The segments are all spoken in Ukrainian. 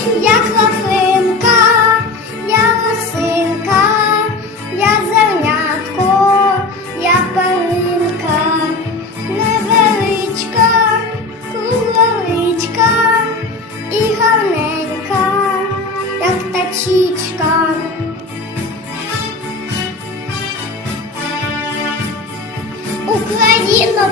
Я хлопинка, я гусинка, я зернятко, я павинка, невеличка, кругловичка і гарненька, як тачічка. Україна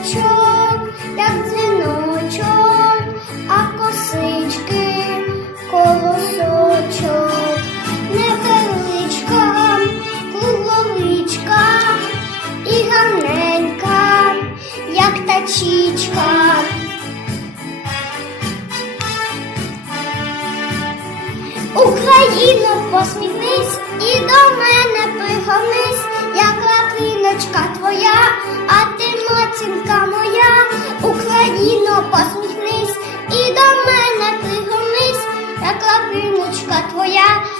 Колосочок, як дзвіночок, а косички, колосочок, невеличка, круговичка і гарненька, як тачічка. Україно, посміхнись і до мене пригорнись, як лапиночка твоя, María.